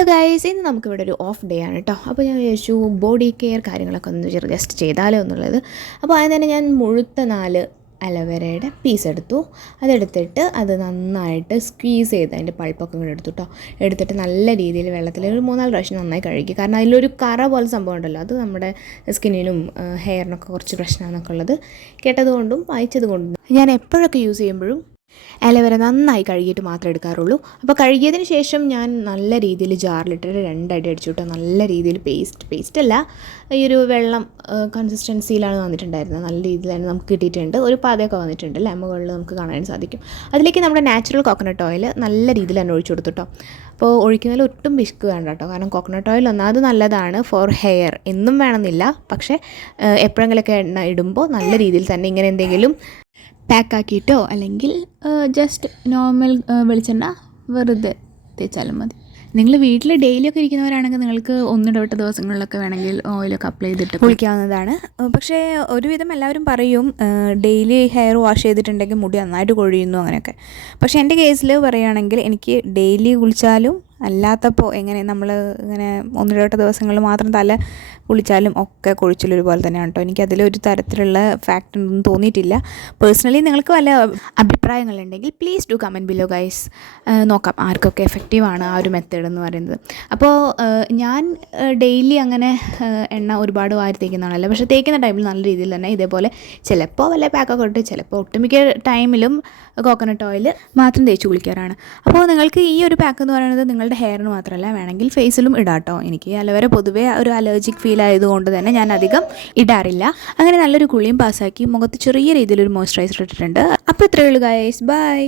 Hello guys, ഇന്ന് നമുക്കിവിടെ ഒരു ഓഫ് ഡേ ആണ് കേട്ടോ. അപ്പോൾ ഞാൻ വിചാരിച്ചു ബോഡി കെയർ കാര്യങ്ങളൊക്കെ ഒന്ന് ജസ്റ്റ് ചെയ്താലോ എന്നുള്ളത്. അപ്പോൾ ആദ്യം തന്നെ ഞാൻ മുഴുത്ത 4 അലോവേരയുടെ പീസ് എടുത്തു. അതെടുത്തിട്ട് അത് നന്നായിട്ട് സ്ക്വീസ് ചെയ്ത് അതിൻ്റെ പൾപ്പൊക്കെ ഇങ്ങനെ എടുത്തു കേട്ടോ. എടുത്തിട്ട് നല്ല രീതിയിൽ വെള്ളത്തിൽ ഒരു 3-4 പ്രാവശ്യം നന്നായി കഴുകി. കാരണം അതിലൊരു കറ പോലെ സംഭവം ഉണ്ടല്ലോ, അത് നമ്മുടെ സ്കിന്നിനും ഹെയറിനൊക്കെ കുറച്ച് പ്രശ്നമാണെന്നൊക്കെ ഉള്ളത് കേട്ടതുകൊണ്ടും വായിച്ചത് കൊണ്ടും ഞാൻ എപ്പോഴൊക്കെ യൂസ് ചെയ്യുമ്പോഴും അലോവേര നന്നായി കഴുകിയിട്ട് മാത്രമേ എടുക്കാറുള്ളൂ. അപ്പോൾ കഴുകിയതിന് ശേഷം ഞാൻ നല്ല രീതിയിൽ ജാറിലിട്ടിട്ട് 2 അടി അടിച്ചു കേട്ടോ. നല്ല രീതിയിൽ പേസ്റ്റല്ല, ഈ ഒരു വെള്ളം കൺസിസ്റ്റൻസിയിലാണ് വന്നിട്ടുണ്ടായിരുന്നത്. നല്ല രീതിയിൽ തന്നെ നമുക്ക് കിട്ടിയിട്ടുണ്ട്. ഒരു പാതയൊക്കെ വന്നിട്ടുണ്ട് അല്ലേ, മുകളിൽ നമുക്ക് കാണാൻ സാധിക്കും. അതിലേക്ക് നമ്മുടെ നാച്ചുറൽ കോക്കനട്ട് ഓയിൽ നല്ല രീതിയിൽ തന്നെ ഒഴിച്ചു കൊടുത്തു കേട്ടോ. അപ്പോൾ ഒഴിക്കുന്നതിൽ ഒട്ടും പിശുക്ക് വേണ്ട കേട്ടോ. കാരണം കോക്കനട്ട് ഓയിൽ ഒന്നാമത് നല്ലതാണ് ഫോർ ഹെയർ, എന്നും വേണമെന്നില്ല, പക്ഷേ എപ്പോഴെങ്കിലുമൊക്കെ എണ്ണ ഇടുമ്പോൾ നല്ല രീതിയിൽ തന്നെ ഇങ്ങനെ എന്തെങ്കിലും പാക്കാക്കിയിട്ടോ അല്ലെങ്കിൽ ജസ്റ്റ് നോർമൽ വെളിച്ചെണ്ണ വെറുതെ തേച്ചാലും മതി. നിങ്ങൾ വീട്ടിൽ ഡെയിലിയൊക്കെ ഇരിക്കുന്നവരാണെങ്കിൽ നിങ്ങൾക്ക് ഒന്നിടവിട്ട ദിവസങ്ങളിലൊക്കെ വേണമെങ്കിൽ ഓയിലൊക്കെ അപ്ലൈ ചെയ്തിട്ട് കുളിക്കാവുന്നതാണ്. പക്ഷേ ഒരുവിധം എല്ലാവരും പറയും ഡെയിലി ഹെയർ വാഷ് ചെയ്തിട്ടുണ്ടെങ്കിൽ മുടി നന്നായിട്ട് കൊഴിയുന്നു അങ്ങനെയൊക്കെ. പക്ഷേ എൻ്റെ കേസിൽ പറയുകയാണെങ്കിൽ എനിക്ക് ഡെയിലി കുളിച്ചാലും അല്ലാത്തപ്പോൾ എങ്ങനെ നമ്മൾ ഇങ്ങനെ ഒന്നിടവിട്ട ദിവസങ്ങളിൽ മാത്രം തല കുളിച്ചാലും ഒക്കെ കൊഴിച്ചിലൊരുപോലെ തന്നെയാണ് കേട്ടോ. എനിക്കതിലൊരു തരത്തിലുള്ള ഫാക്റ്റ് ഒന്നും തോന്നിയിട്ടില്ല. പേഴ്സണലി നിങ്ങൾക്ക് വല്ല അഭിപ്രായങ്ങളുണ്ടെങ്കിൽ please do comment below guys. നോക്കാം ആർക്കൊക്കെ എഫക്റ്റീവാണ് ആ ഒരു മെത്തേഡ് എന്ന് പറയുന്നത്. അപ്പോൾ ഞാൻ ഡെയിലി അങ്ങനെ എണ്ണ ഒരുപാട് വാരി തേക്കുന്നതാണല്ലോ, പക്ഷേ തേക്കുന്ന ടൈമിൽ നല്ല രീതിയിൽ തന്നെ ഇതേപോലെ ചിലപ്പോൾ വല്ല പാക്കൊക്കെ ഇട്ട് ചിലപ്പോൾ ഒട്ടുമിക്ക ടൈമിലും കോക്കനട്ട് ഓയിൽ മാത്രം തേച്ച് കുളിക്കാറാണ്. അപ്പോൾ നിങ്ങൾക്ക് ഈ ഒരു പാക്ക് എന്ന് പറയുന്നത് നിങ്ങളുടെ ഹെയറിന് മാത്രമല്ല, വേണമെങ്കിൽ ഫേസിലും ഇടാട്ടോ. എനിക്ക് അലോവേര പൊതുവേ ഒരു അലർജിക് ഫീൽ ആയതുകൊണ്ട് തന്നെ ഞാൻ അധികം ഇടാറില്ല. അങ്ങനെ നല്ലൊരു കുളിയും പാസ്സാക്കി മുഖത്ത് ചെറിയ രീതിയിലൊരു മോയ്സ്ചറൈസർ ഇട്ടിട്ടുണ്ട്. അപ്പോൾ ഇത്രയേ ഉള്ളൂ ഗൈസ്, ബൈ.